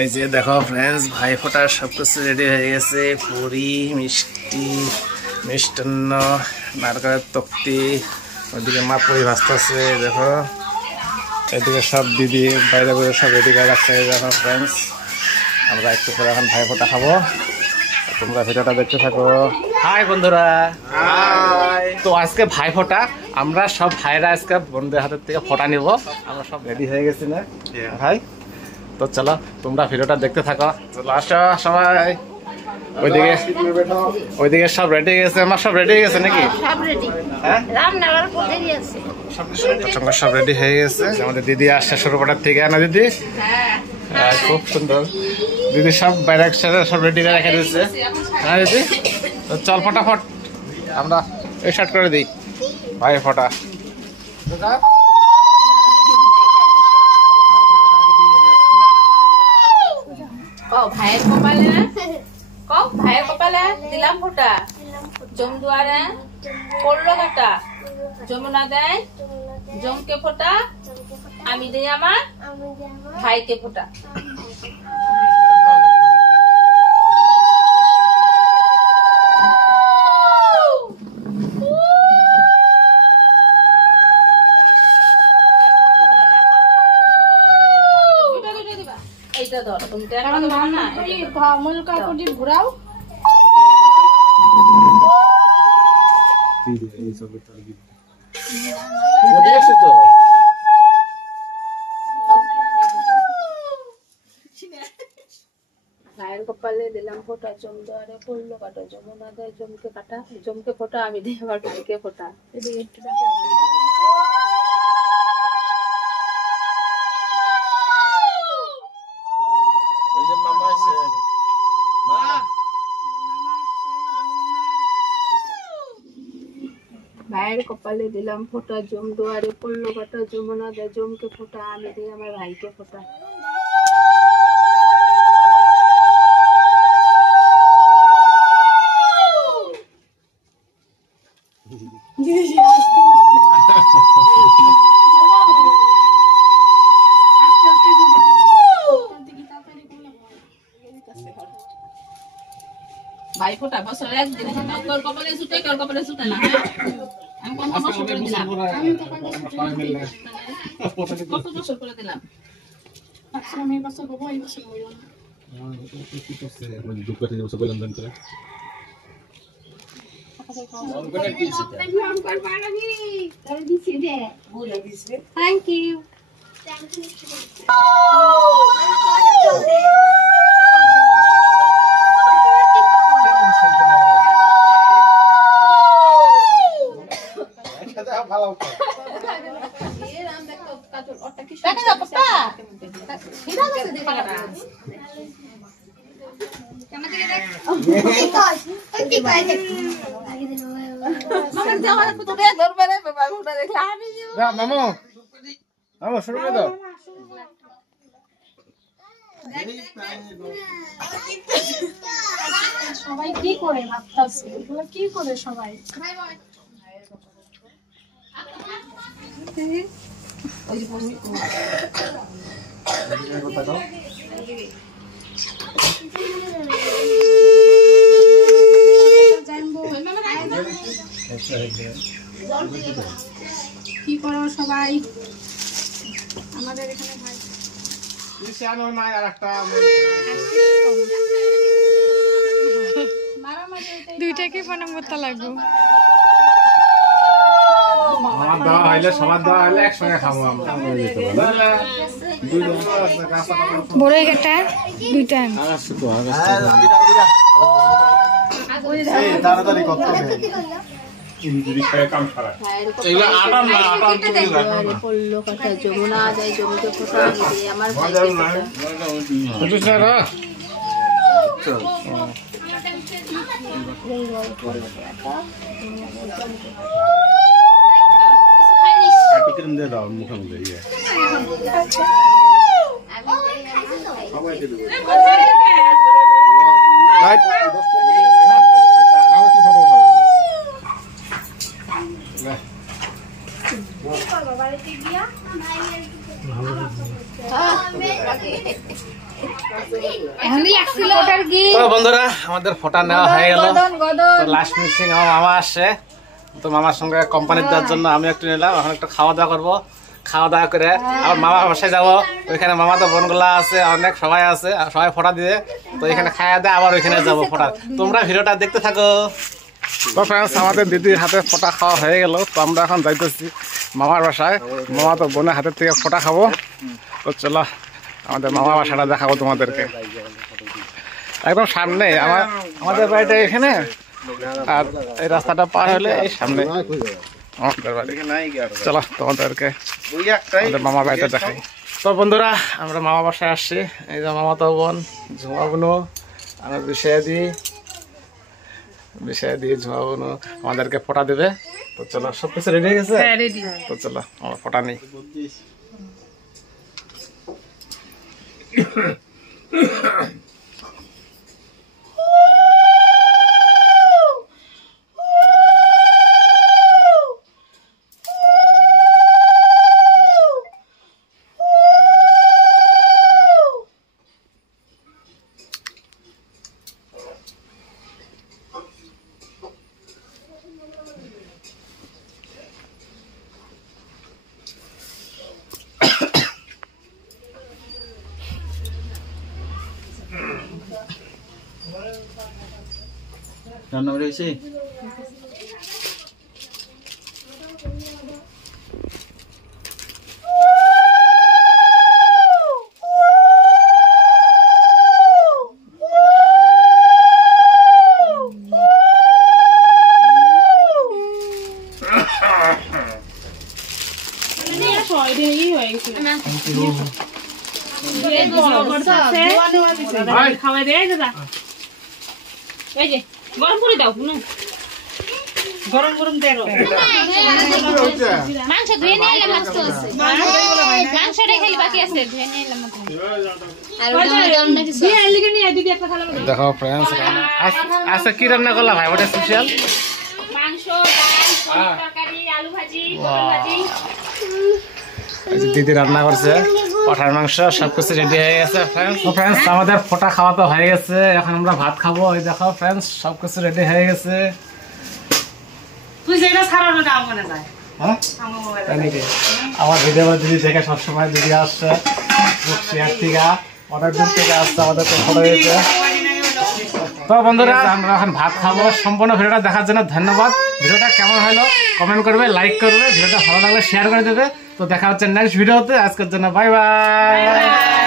এই যে দেখো ফ্রেন্ডস, ভাই ফোটার সবকিছু রেডি হয়ে গেছে। পুরি, মিষ্টি, মিষ্টান্ন, নারকেলের তক্তি, ওইদিকে মা পুরি ভাজতেছে। দেখো এদিকে সব দিদি বাইরে বাইরে সব রেডি করে রাখছে। দেখো ফ্রেন্ডস, আমরা একটু পরে এখন ভাই ফোটা খাবো, তোমরা ভিডিওটা দেখতে থাকো। হাই বন্ধুরা, হাই। তো আজকে ভাই ফোটা, আমরা সব ভাইরা আজকে বন্ধুদের হাতের থেকে ফোটা নিব। আমরা সব রেডি হয়ে গেছি না ভাই? তো চলো তোমরা ভিডিওটা দেখতে থাকো। চলো আসো সবাই। ওইদিকে সব রেডি হয়ে গেছে। আমার সব রেডি হয়ে গেছে নাকি? হ্যাঁ, সব রেডি হয়ে গেছে। আমাদের দিদি আসছে সরুপাটার থেকে, না দিদি? খুব সুন্দর দিদি, সব বাইরে সব রেডি করে রেখে দিচ্ছে। হ্যাঁ দিদি, তো চল ফটাফট আমরা স্টার্ট করে দিই ভাই ফটা। ভাইয়ের কপালে দিলাম ফোটা, জমদুয়ারে পড়লো কাটা, যমুনা দেয় জমকে ফোটা, আমি দিই আমার ভাইকে ফোটা। এইটা ধরো তুমি, ঘুরাও। ভাইয়ের কপালে দিলাম ফোটা, জমদুয়ারে পড়লো কাটা, যমুনা দেয় জমকে কাটা, জমকে ফোটা, আমি দিই আমার ভাইকে ফোটা। ভাইয়ের কপালে দিলাম ফোটা, জমদুয়ারে পড়লো কাটা, যমুনা দেয় জমকে ফোটা, আমি দিই আমার ভাইকে ফোটা। ভাই ফোটা বছর একদিন, তোর কপালে ছুটে তোর কপালে ছুটে না। আমি কত বছর করে দিলাম, কত বছর করে দিলাম। আমি বছর হবো, এই বছর হইল না। Thank you. শুরু করে দাও। সবাই কি করে ভাবতেছে, এগুলো কি করে সবাই? কি করো সবাই? আমাদের এখানে ভাই দুইটা কি ফোন করতে লাগবো? বড় একটা দুইটা তাড়াতাড়ি কত যমুনা দেয় জমিতে ফোটা, আমার ভালো তো বন্ধুরা আমাদের ফটো নেওয়া হয়ে গেল। তো লাস্ট মিনিং আমার মামা আসছে, তো মামার সঙ্গে কোম্পানি দেওয়ার জন্য আমি একটু নিলাম। এখন একটু খাওয়া দাওয়া করবো, খাওয়া দাওয়া করে আবার মামার বাসায় যাবো। ওইখানে মামা তো বোনগুলা আছে, অনেক সবাই আছে, সবাই ফটো দিয়ে, তো এখানে খাওয়া দেয় আবার ওইখানে যাবো ফটো। তোমরা ভিডিওটা দেখতে থাকো। তো ফ্রেন্ডস আমাদের দিদির হাতে ফোটা খাওয়া হয়ে গেল, তো আমরা এখন যাইতেছি মামার বাসায়। মামা তো বোনের হাতের থেকে ফোটা খাবো। তো চলো আমাদের মামার বাসাটা দেখাবো তোমাদেরকে, একদম সামনে আমাদের বাড়িটা এখানে, আর এই রাস্তাটা পার হলে এই সামনে আমাদের বাড়ি। চলো তোমাদেরকে আমাদের মামার বাড়িটা দেখাই। তো বন্ধুরা আমরা মামা বাসায় আসছি। এই যে মামা তো বোন ঝুমা বোনও, আমরা বিষয় দিয়ে ঝুমা বোনও আমাদেরকে ফোটা দেবে। তো চলো সবকিছু রেডি হয়ে গেছে, তো চলো আমরা ফোটা নিই। রান্না হয়েছে? খাওয়াই দেয় দাদা, এই যে গরম করে দাও না, গরম গরম দেরো মাংস ধুয়ে নিয়ে এলাম, মাংসটাই খালি বাকি আছে, ধুয়ে নিয়ে এলাম। দেখো ফ্রেন্ডস আচ্ছা কি রান্না করলাম ভাই, ওটা স্পেশাল মাংস, ডাল, তরকারি, আলু ভাজি, পটল ভাজি। দিদি রান্না করছে পাঠার মাংস, সবকিছু রেডি হয়ে গেছে ফ্রেন্ডস। আমাদের ফোটা খাওয়া তো হয়ে গেছে, এখন আমরা ভাত খাবো। এই দেখো ফ্রেন্ডস সবকিছু রেডি হয়ে গেছে। আমার ভিডিও দিদি দেখে সবসময় দিদি আসছে শেয়ার থেকে, অনেক দূর থেকে আসছে আমাদের ফটো দিতে। তো বন্ধুরা আমরা এখন ভাত খাবো। সম্পূর্ণ ভিডিওটা দেখার জন্য ধন্যবাদ। ভিডিওটা কেমন হলো কমেন্ট করবে, লাইক করবে, ভিডিওটা ভালো লাগলে শেয়ার করে দেবে। তো দেখা হচ্ছে নেক্সট ভিডিওতে। আজকের জন্য বাই বাই।